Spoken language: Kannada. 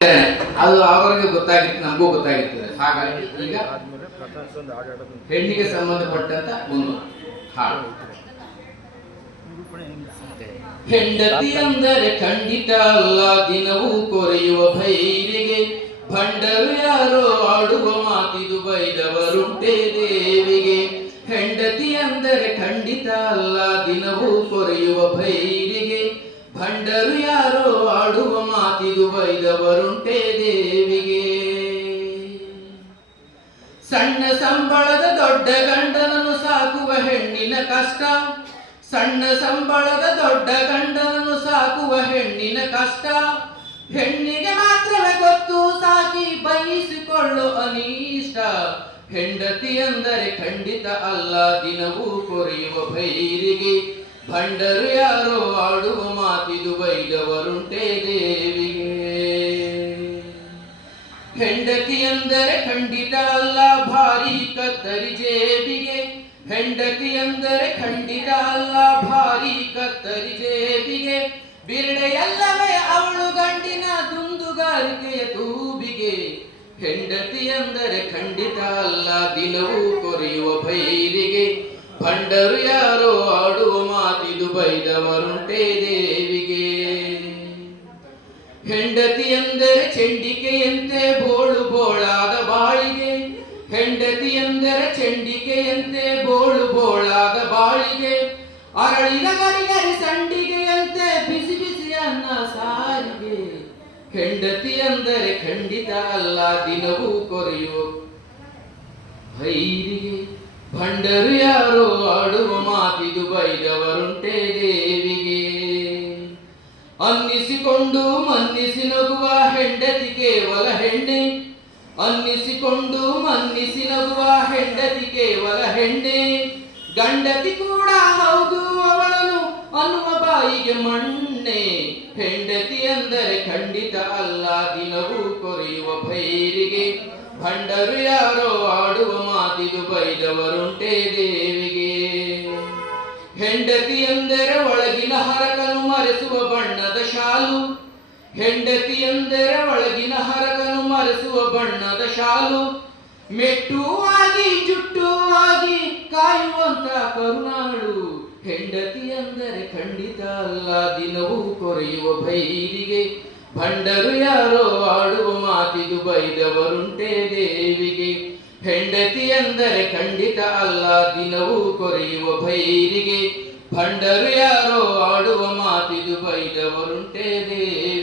ಅದು ಅವರಿಗೆ ಗೊತ್ತಾಗಿತ್ತು, ನಮಗೂ ಗೊತ್ತಾಗಿರ್ತದೆ. ಹಾಗಾಗಿ ಈಗ ಹೆಣ್ಣಿಗೆ ಸಂಬಂಧಪಟ್ಟಂತ ಒಂದು ಹಾಡು. ಹೆಂಡತಿ ಅಂದರೆ ಖಂಡಿತ ಅಲ್ಲ ದಿನವೂ ಕೊರೆಯುವ ಭೈರಿಗೆ, ಭಂಡರು ಯಾರೋ ಆಡುವ ಮಾತಿದು ಬೈದವರುಂಟೆ ದೇವಿಗೆ. ಹೆಂಡತಿ ಅಂದರೆ ಖಂಡಿತ ಅಲ್ಲ ದಿನವೂ ಕೊರೆಯುವ ಭೈರಿಗೆ, ಭಂಡರು ಯಾರೋ ಆಡುವ ಮಾತಿದು ಬೈದವರುಂಟೆ ದೇವಿಗೆ. ಸಣ್ಣ ಸಂಬಳದ ದೊಡ್ಡ ಗಂಡನನ್ನು ಸಾಕುವ ಹೆಣ್ಣಿನ ಕಷ್ಟ, ಸಣ್ಣ ಸಂಬಳದ ದೊಡ್ಡ ಗಂಡನನ್ನು ಸಾಕುವ ಹೆಣ್ಣಿನ ಕಷ್ಟ, ಹೆಣ್ಣಿಗೆ ಮಾತ್ರವೇ ಗೊತ್ತು ಸಾಕಿ ಬಯಸಿಕೊಳ್ಳು ಅನಿಷ್ಟ. ಹೆಂಡತಿ ಅಂದರೆ ಖಂಡಿತ ಅಲ್ಲ ದಿನವೂ ಕೊರೆಯುವ ಭೈರಿಗೆ, ಭಂಡರು ಯಾರೋ ಆಡುವ ಮಾತಿದು ಬೈದವರುಂಟೆ ದೇವಿಗೆ. ಹೆಂಡತಿ ಅಂದರೆ ಖಂಡಿತ ಅಲ್ಲ ಭಾರಿ ಕತ್ತರಿ ಜೇಬಿಗೆ, ಹೆಂಡತಿ ಅಂದರೆ ಖಂಡಿತ ಅಲ್ಲ ಭಾರಿ ಕತ್ತರಿ ಜೇಬಿಗೆ, ಬಿರಡೆಯಲ್ಲವೇ ಅವಳು ಗಂಡಿನ ದುಂದುಗಾರಿಕೆಯ ತೂಬಿಗೆ. ಹೆಂಡತಿ ಅಂದರೆ ಖಂಡಿತ ಅಲ್ಲ ದಿನವೂ ಕೊರೆಯುವ ಭೈರಿಗೆ, ಭಂಡರು ಯಾರೋ ಆಡುವ ಮಾತಿದು ಬೈದವರುಂಟೆ ದೇವಿಗೆ. ಹೆಂಡತಿ ಎಂದರೆ ಚೆಂಡಿಕೆಯಂತೆ ಬೋಳು ಬೋಳಾದ ಬಾಳಿಗೆ, ಹೆಂಡತಿ ಎಂದರೆ ಚೆಂಡಿಕೆಯಂತೆ ಬೋಳು ಬೋಳಾದ ಬಾಳಿಗೆ, ಅರಳಿದ ಗರಿಗರಿ ಸಂಡಿಗೆಯಂತೆ ಬಿಸಿ ಬಿಸಿ ಅನ್ನ ಸಾರಿಗೆ. ಹೆಂಡತಿ ಅಂದರೆ ಖಂಡಿತ ಅಲ್ಲ ದಿನವೂ ಕೊರೆಯುವ ಭೈರಿಗೆ, ಭಂಡರು ಯಾರೋ ಆಡುವ ಮಾತಿದು ಬೈದವರುಂಟೆ ದೇವಿಗೆ. ಅನ್ನಿಸಿಕೊಂಡು ಮನ್ನಿಸಿ ನಗುವ ಹೆಂಡತಿ ಕೇವಲ ಹೆಣ್ಣೆ, ಅನ್ನಿಸಿಕೊಂಡು ಮನ್ನಿಸಿ ನಗುವ ಹೆಂಡತಿ ಕೇವಲ ಹೆಣ್ಣೆ, ಗಂಡತಿ ಕೂಡ ಹೌದು ಅವಳನು ಅನ್ನುವ ಬಾಯಿಗೆ ಮಣ್ಣೆ. ಹೆಂಡತಿ ಅಂದರೆ ಖಂಡಿತ ಅಲ್ಲ ದಿನವೂ ಕೊರೆಯುವ ಭೈರಿಗೆ, ಭಂಡರು ಯಾರೋ ಆಡುವ ಮಾತಿದು ಬೈದವರುಂಟೆ ದೇವಿಗೆ. ಹೆಂಡತಿ ಎಂದರೆ ಒಳಗಿನ ಹರಕನು ಮರೆಸುವ ಬಣ್ಣದ ಶಾಲು, ಹೆಂಡತಿ ಎಂದರೆ ಒಳಗಿನ ಹರಕನು ಮರೆಸುವ ಬಣ್ಣದ ಶಾಲು, ಮೆಟ್ಟು ಆಗಿ ಜುಟ್ಟು ಆಗಿ ಕಾಯುವಂತ ಕರುಣಾಳು. ಹೆಂಡತಿ ಅಂದರೆ ಖಂಡಿತ ಅಲ್ಲ ದಿನವೂ ಕೊರೆಯುವ ಭೈರಿಗೆ, ಭಂಡರು ಯಾರೋ ಆಡುವ ಮಾತಿದು ಬೈದವರುಂಟೆ ದೇವಿಗೆ. ಹೆಂಡತಿ ಎಂದರೆ ಖಂಡಿತ ಅಲ್ಲ ದಿನವೂ ಕೊರೆಯುವ ಭೈರಿಗೆ, ಭಂಡರು ಯಾರೋ ಆಡುವ ಮಾತಿದು ಬೈದವರುಂಟೆ ದೇವಿ.